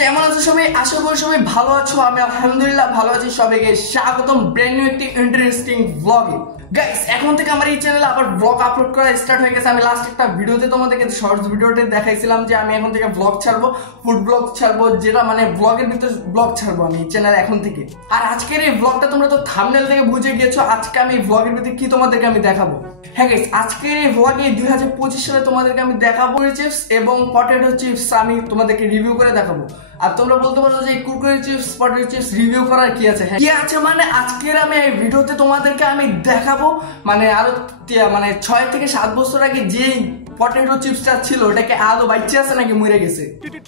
কেমন আছো সবাই? আশা করি সবাই ভালো আছো। আমি আলহামদুলিল্লাহ ভালো আছি। সবাইকে স্বাগতম ব্র্যান্ড নিউ একটি ইন্টারেস্টিং ব্লগে। গাইস, এখন থেকে আমার এই চ্যানেলে আবার ব্লগ আপলোড করা স্টার্ট হয়ে গেছে। আমি লাস্ট একটা ভিডিওতে তোমাদেরকে শর্টস ভিডিওতে দেখাইছিলাম যে আমি এখন থেকে ব্লগ ছাড়বো, ফুড ব্লগ ছাড়বো, যেটা মানে ব্লগের ভিতরে ব্লগ ছাড়বো আমি চ্যানেলে এখন থেকে। আর আজকের এই ব্লগটা তোমরা তো থাম্বনেল থেকে বুঝে গিয়েছো আজকে আমি ব্লগের ভিতরে কি তোমাদেরকে আমি দেখাবো। হ্যাঁ গাইস, আজকের এই ব্লগে 2025 সালে তোমাদেরকে আমি দেখাবো চিপস এবং পটেটো চিপস আমি তোমাদেরকে রিভিউ করে দেখাবো। আর তোমরা বলতে পারো যে Kurkure chips, potato chips review করার কি আছে? হ্যাঁ কি আছে, মানে আজকের আমি এই ভিডিওতে তোমাদেরকে আমি দেখাবো মানে আরো মানে 6 থেকে 7 বছর আগে যে পটেটো চিপসটা ছিল ওটাকে আদৌ বাচ্চা আছে নাকি মরে গেছে।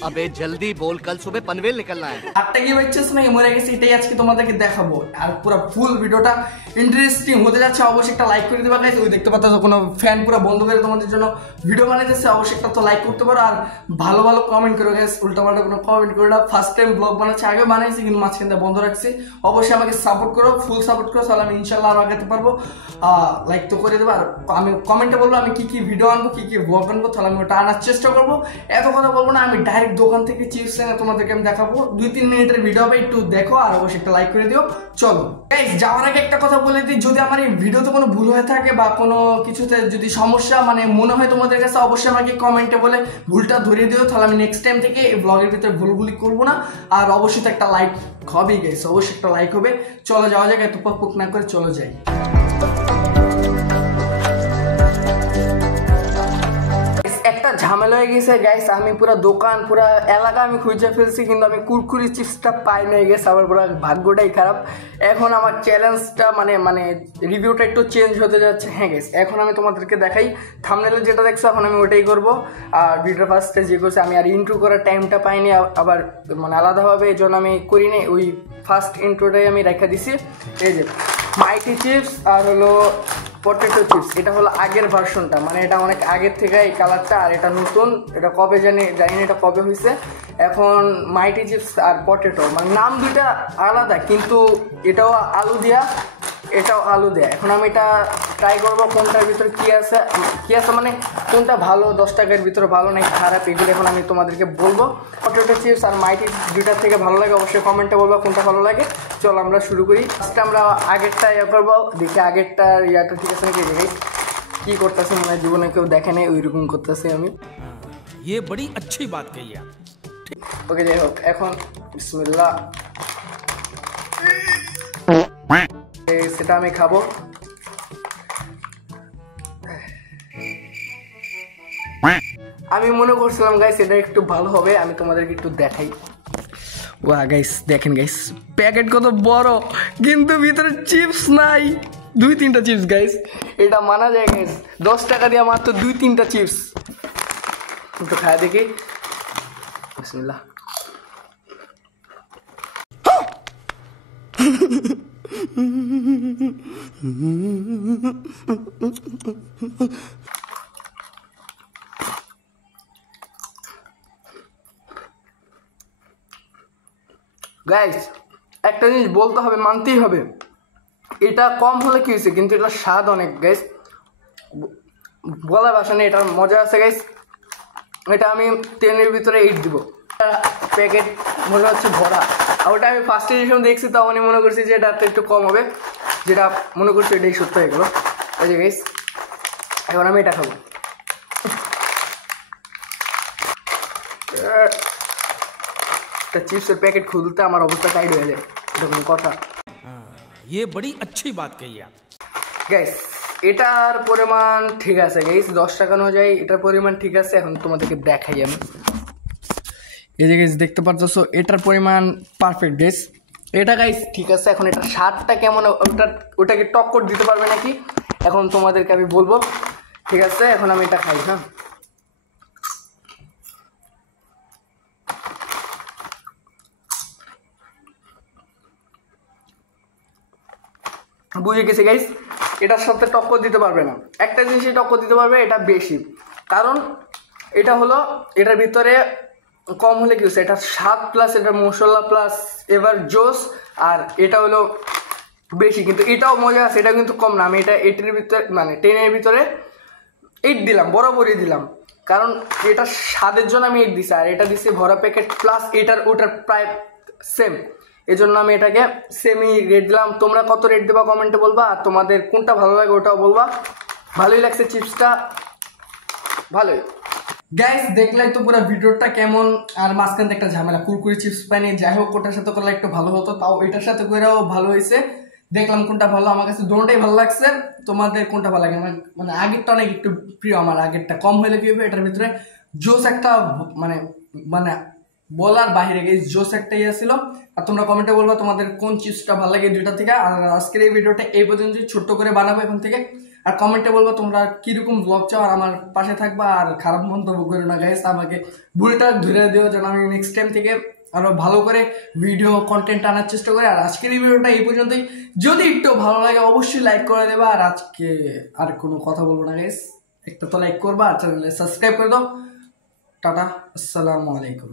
अबे जल्दी बोल, कल सुबह पनवेल निकलना है। আটটা কি বাচ্চা আছে নাকি মরে গেছে, এটাই আজকে তোমাদেরকে দেখাবো। আর পুরো ফুল ভিডিওটা ইন্টারেস্টিং হতে যাচ্ছে। অবশ্যই একটা লাইক করে দিবা গাইস। ওই দেখতে পাচ্ছ কোনো ফ্যান পুরো বন্ধ করে তোমাদের জন্য ভিডিও বানাইতেছে, অবশ্যই একটা তো লাইক করতে পারো। আর ভালো ভালো কমেন্ট করো গাইস, উল্টাপাল্টা কোনো কমেন্ট করো না। ফার্স্ট টাইম ব্লগ বানাচ্ছি, আগে বানাইছি কিন্তু মাঝখানে বন্ধ রাখছি। অবশ্যই আমাকে সাপোর্ট করো, ফুল সাপোর্ট করো, তাহলে আমি ইনশাআল্লাহ আরো আগাতে পারবো। লাইক তো করে দেবো। আর আমি কমেন্টে বলবো আমি কি কি ভিডিও আনবো, কি কি ব্লগ আনবো, তাহলে আমি ওটা আনার চেষ্টা করবো। এত কথা বলবো না, আমি ডাইরেক্ট দোকান থেকে চিপস এনে তোমাদেরকে আমি দেখাবো। 2-3 মিনিটের ভিডিও হবে, একটু দেখো আর অবশ্যই একটা লাইক করে দিও। চলো গাইস, যাওয়ার আগে একটা কথা বলে দিই, যদি আমার এই ভিডিওতে কোনো ভুল হয়ে থাকে বা কোনো কিছুতে যদি সমস্যা মানে মনে হয় তোমাদের কাছে, অবশ্যই আমাকে কমেন্টে বলে ভুলটা ধরিয়ে দিও, তাহলে আমি নেক্সট টাইম থেকে এই ব্লগের ভিতরে ভুলগুলি করবো না। আর অবশ্যই তো একটা লাইক হবে গাইস, অবশ্যই একটা লাইক হবে। চলো যাওয়া যাক, এত পক না করে চলো যাই। একটা ঝামেলা হয়ে গেছে গাইস, আমি পুরো দোকান পুরো এলাকা আমি খুঁজে ফেলছি কিন্তু আমি কুরকুরি চিপসটা পাই না গেছে। আমার পুরো ভাগ্যটাই খারাপ। এখন আমার চ্যালেঞ্জটা মানে রিভিউটা একটু চেঞ্জ হতে যাচ্ছে। হ্যাঁ গাইস, এখন আমি তোমাদেরকে দেখাই থাম্বনেলে যেটা দেখছো, এখন আমি ওটাই করবো। আর ভিডিও ফার্স্টে যে করছে আমি আর ইন্ট্রো করার টাইমটা পাইনি, আবার মানে আলাদাভাবে এই জন্য আমি করিনি। ওই ফার্স্ট ইন্ট্রোটাই আমি রেখে দিছি। এই যে মাইটি চিপস আর হলো পটেটো চিপস, এটা হলো আগের ভার্সনটা, মানে এটা অনেক আগের থেকে এই কালারটা। আর এটা নতুন, এটা কবে জানি না এটা কবে হয়েছে। এখন মাইটি চিপস আর পটেটো মানে নাম দুইটা আলাদা, কিন্তু এটাও আলু দেয়া, এটাও আলু দেয়া। এখন আমি এটা ট্রাই করবো কোনটার ভিতরে কি আছে মানে কোনটা ভালো, 10 টাকার ভিতরে ভালো নাকি খারাপ, এগুলো এখন আমি তোমাদেরকে বলবো। পটেটো চিপস আর মাইটি দুইটার থেকে ভালো লাগে অবশ্যই কমেন্টে বলবো কোনটা ভালো লাগে। চলো আমরা শুরু করি। ফার্স্টে আমরা আগেরটা ইয়ে করবো, দেখি আগেরটার ইয়াটা ঠিক আছে নাকি। দেখি কি করতেছে, মনে হয় জীবনে কেউ দেখে নেই ওইরকম করতেছে আমি। ये बड़ी अच्छी बात कही आप। ওকে যাই হোক, এখন বিসমিল্লাহ, সেটা আমি খাবো। আমি মনে করছিলাম গাইস এটা একটু ভালো হবে, আমি তোমাদেরকে একটু দেখাই। ওয়া গাইস দেখেন গাইস, প্যাকেট কত বড় কিন্তু ভিতরে চিপস নাই। 2-3টা চিপস গাইস, এটা মানা যায় গাইস। 10 টাকা দিয়ে মাত্র 2-3টা চিপস। একটু খায় দেখি। বিসমিল্লাহ। গাইস, একটা জিনিস বলতে হবে, মানতেই হবে, এটা কম হলে কি হয়েছে কিন্তু এটা স্বাদ অনেক গাইস, বলা ভাষা নেই, এটার মজা আছে গাইস। এটা আমি 10-এর ভিতরে 8 দিব। প্যাকেট মনে হচ্ছে ভরা। আর ওটা আমি ফার্স্ট এডিশন দেখছি, তখনই মনে করছি যে এটা একটু কম হবে, যেটা মনে করছি এটাই সত্য হয়ে গেল। ওই যে গাইস, এখন আমি এটা খাবো। একটা চিপসের প্যাকেট খুলতে আমার অবস্থা টাইট হয়ে যায়, এরকম কথা। ये बड़ी अच्छी बात कही आप। গাইস, এটার পরিমাণ ঠিক আছে গাইস, 10 টাকা অনুযায়ী এটার পরিমাণ ঠিক আছে। এখন তোমাদেরকে দেখাই আমি। এই যে গাইস দেখতে পারতেছো, এটার পরিমাণ পারফেক্ট গাইস। এটা গাইস ঠিক আছে। এখন এটার স্বাদটা কেমন, ওটাকে টক্কর দিতে পারবে নাকি এখন তোমাদেরকে আমি বলবো। ঠিক আছে, এখন আমি এটা খাই। হ্যাঁ বুঝে গেছি গাইস, এটার সাথে টক্কর দিতে পারবে না। একটা জিনিসই টক্কর দিতে পারবে, এটা বেশি, কারণ এটা হলো এটার ভিতরে কম হলে কি হচ্ছে, এটা স্বাদ প্লাস এটা মশলা প্লাস এবার জোস, আর এটা হলো বেশি, কিন্তু এটাও মজা আছে, এটা কিন্তু কম না। আমি এটা 8-এর ভিতরে মানে 10-এর ভিতরে 8 দিলাম, বরাবরই দিলাম, কারণ এটা স্বাদের জন্য আমি এটা দিছি, আর এটা দিছি ভরা প্যাকেট প্লাস এটার ওটার প্রায় সেম, এই জন্য আমি এটাকে সেমই রেট দিলাম। তোমরা কত রেট দেবা কমেন্টে বলবা, আর তোমাদের কোনটা ভালো লাগে ওটাও বলবা। ভালোই লাগছে চিপসটা, ভালোই। গাইস দেখলাই তো পুরো ভিডিওটা কেমন, আর মাঝখানে একটা ঝামেলা, কুরকুরি চিপস পাইনি, যাই হোক ওটার সাথে করলে একটু ভালো হতো, তাও এটার সাথে করেও ভালো হয়েছে। দেখলাম কোনটা ভালো, আমার কাছে দুটোটাই ভালো লাগছে। তোমাদের কোনটা ভালো লাগে? মানে আগেরটা অনেক একটু প্রিয় আমার, আগেরটা কম হলে কি হবে, এটার ভিতরে জোস একটা মানে মানে বলার বাইরে গিয়ে জোস একটা ইয়ে ছিল। আর তোমরা কমেন্টে বলবো তোমাদের কোন চিপসটা ভালো লাগে দুইটা থেকে। আর আজকের এই ভিডিওটা এই পর্যন্ত, ছোট্ট করে বানাবো এখন থেকে। আর কমেন্টে বলবো তোমরা কিরকম ব্লগ চাও, আর আমার পাশে থাকবা। আর খারাপ মন্তব্য করো না গাইস, আমাকে ভুলটা ধরে দিও যেন আমি নেক্সট টাইম থেকে আরো ভালো করে ভিডিও কন্টেন্ট আনার চেষ্টা করি। আর আজকের এই ভিডিওটা এই পর্যন্তই, যদি একটু ভালো লাগে অবশ্যই লাইক করে দেবা। আর আজকে আর কোনো কথা বলবো না গাইস, একটা তো লাইক করবা আর চ্যানেলে সাবস্ক্রাইব করে দাও। টাটা, আসসালামু আলাইকুম।